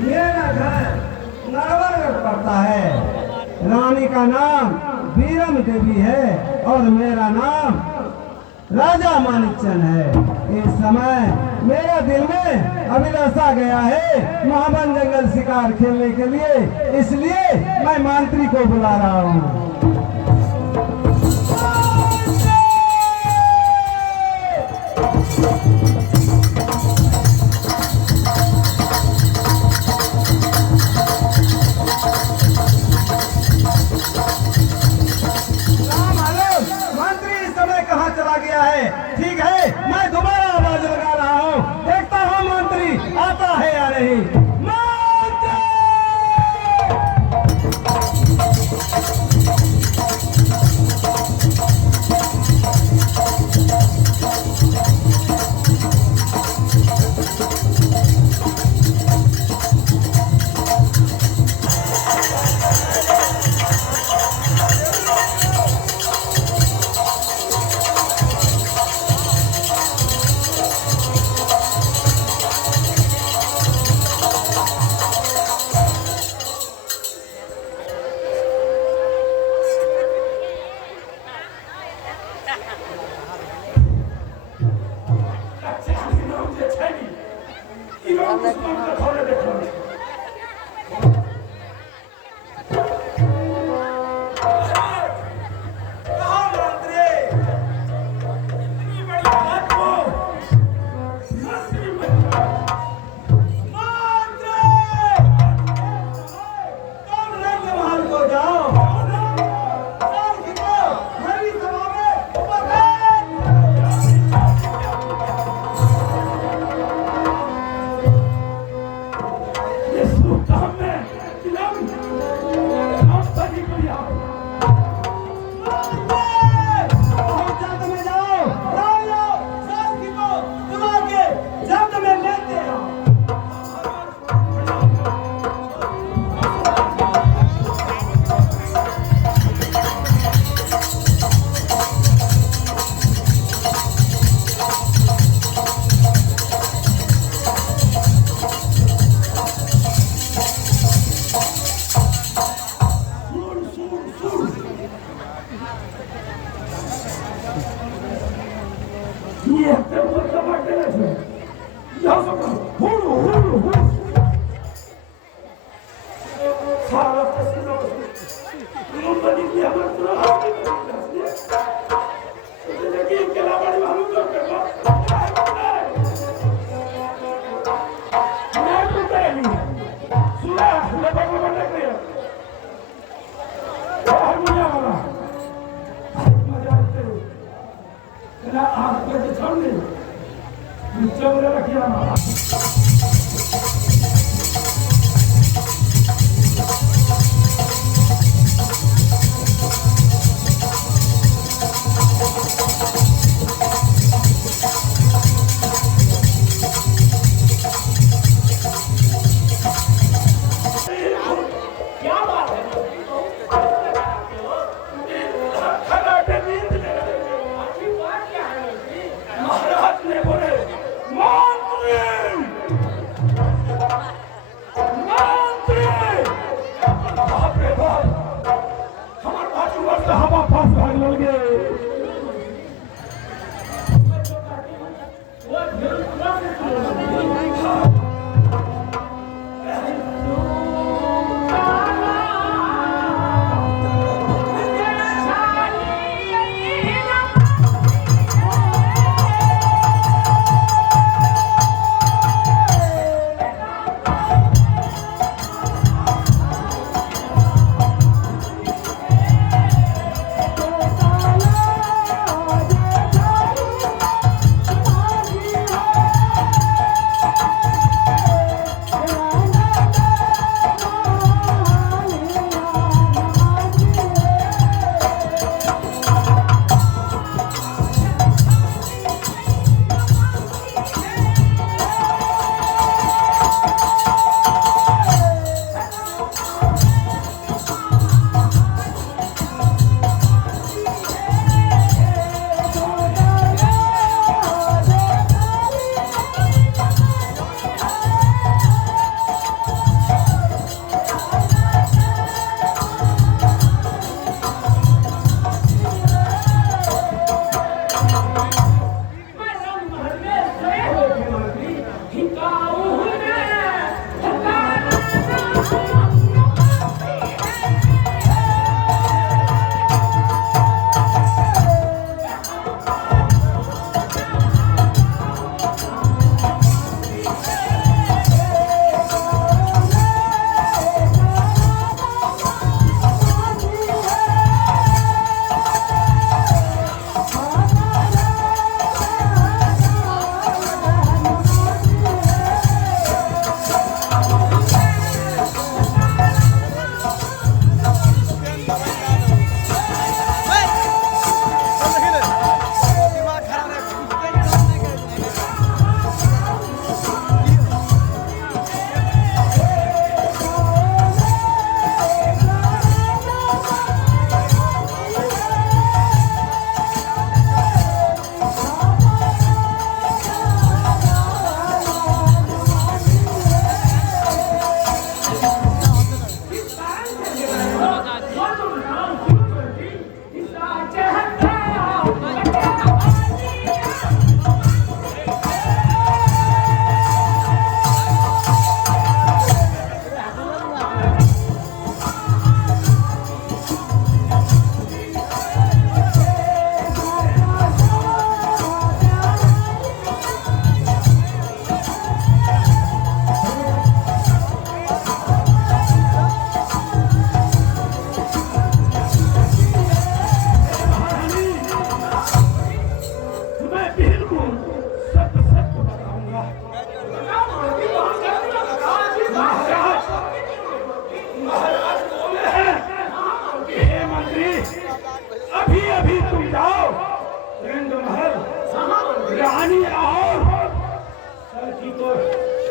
मेरा घर नरवरगढ़ पड़ता है। रानी का नाम बीरम देवी है और मेरा नाम राजा मानिकचंद है। इस समय मेरा दिल में अभिलाषा गया है महावन जंगल शिकार खेलने के लिए, इसलिए मैं मंत्री को बुला रहा हूँ। ठीक है, मैं दोबारा आवाज लगा रहा हूँ, देखता हूँ मंत्री आता है या नहीं। आप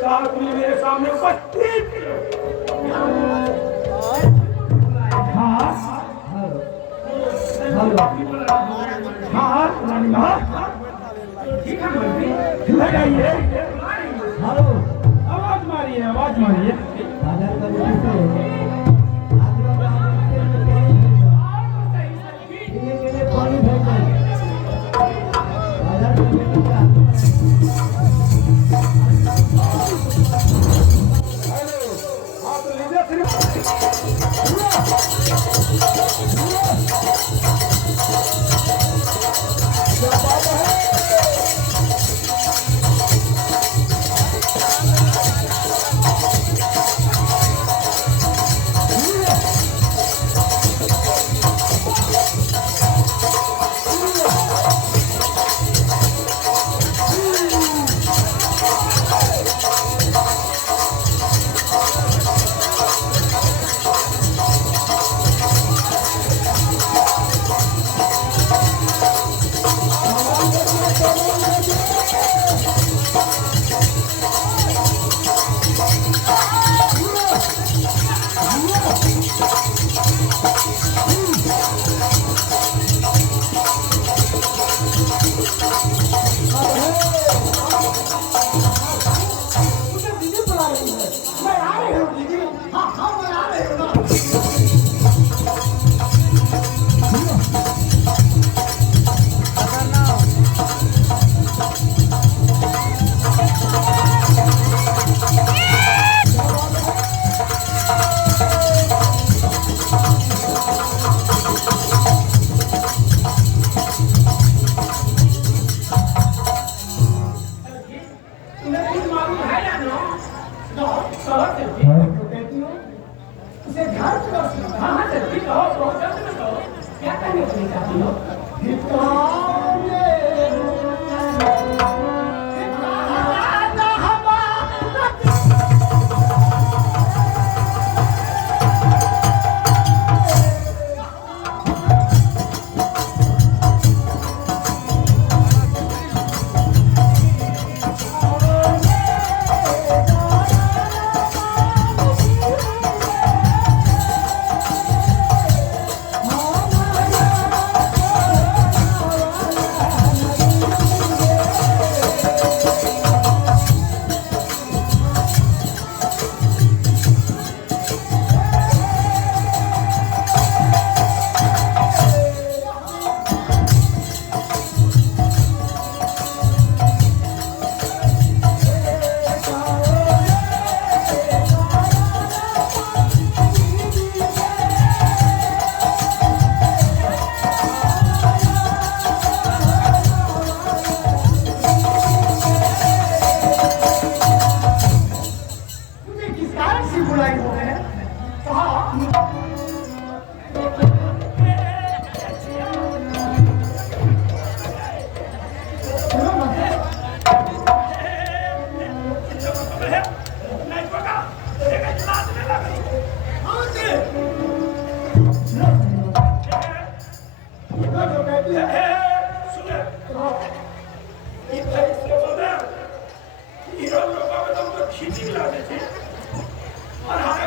आदमी मेरे सामने उपस्थित। हाँ हाँ रानी माँ ठीक है मंत्री लगाइए। हेलो आवाज मारिए आवाज मारिए। राजा कबीर से पानी भेज दो। राजा कबीर का आप लीजिए सिर्फ खींची मिला देते और हमारे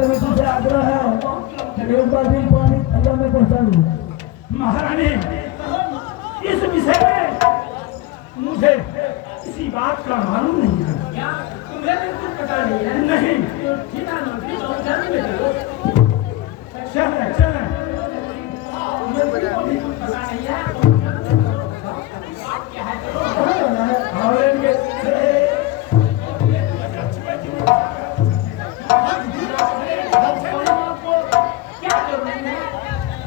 पे भी तुझसे आग्रह है कि एक बार भी पानी अल्लाह में पहुंचा दूं। महारानी, इस विषय में मुझे किसी बात का मालूम नहीं है। क्या तुम्हें भी कुछ पता नहीं है? नहीं। ठीक है मंत्री, तो जल्दी में चलो। चलें चलें। तुम्हें भी कुछ पता नहीं है? बात क्या है? चलो। और इनके क्या जरूरी है?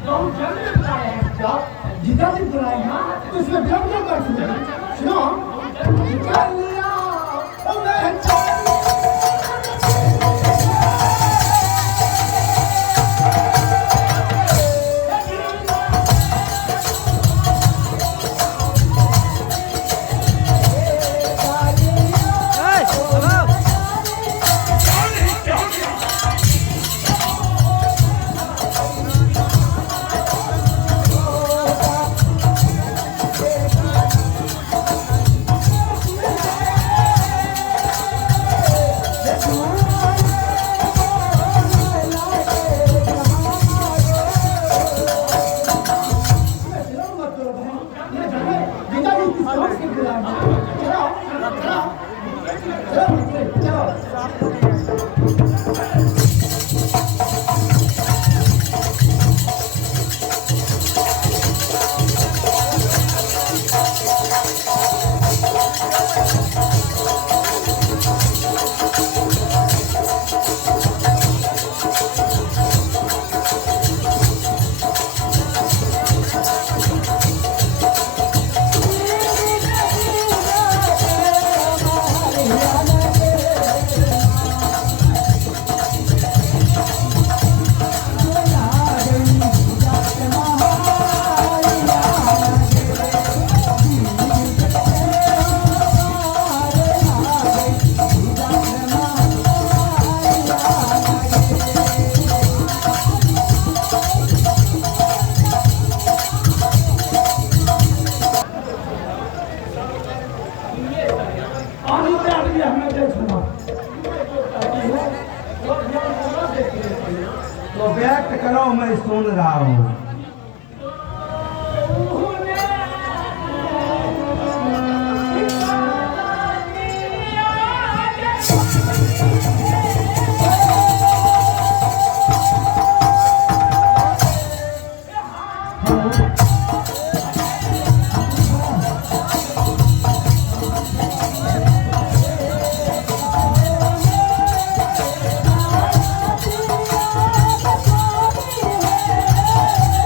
बहुत जल्दी बुलाए हैं। जितना दिन बुलाए हाँ तो इसमें विलम्ब क्यों करती है? सुनो, निकाल लिया ओ मैं पानी प्यार दिया हमें देखना। तो व्यक्त करो, मैं सुन रहा हूँ। है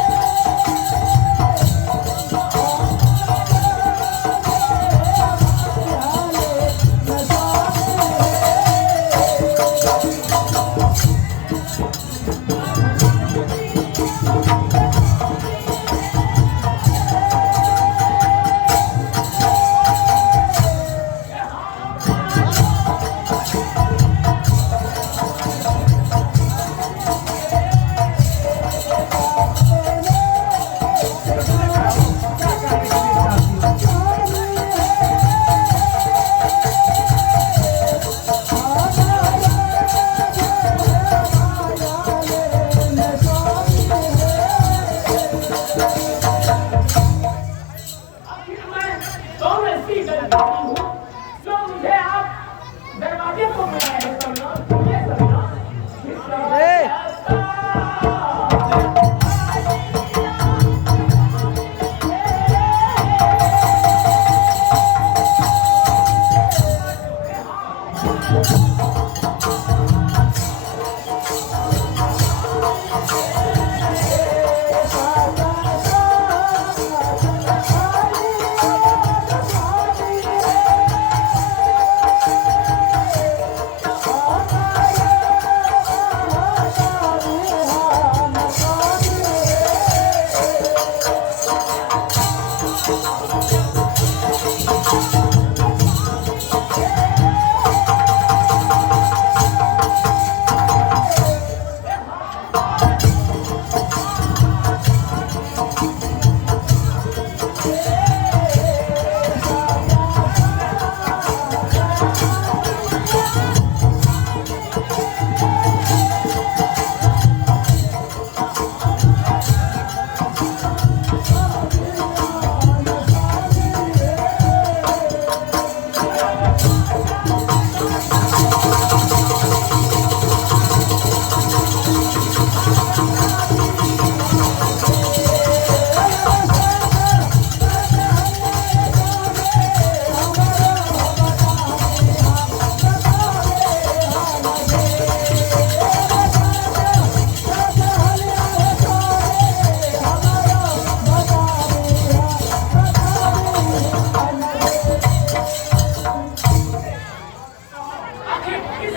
आखिर किस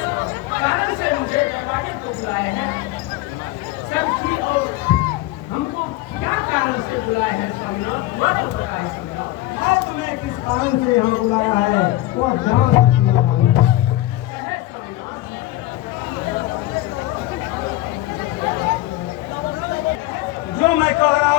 कारण से मुझे दरवाजे को बुलाए हैं सबकी और हमको क्या कारण से बुलाए हैं स्वामीनाथ वह तो बताए स्वामीनाथ मैं तुम्हें किस कारण से यहाँ बुलाया है वो जान सकती हो भाई। कहे स्वामीनाथ जो मैं कह रहा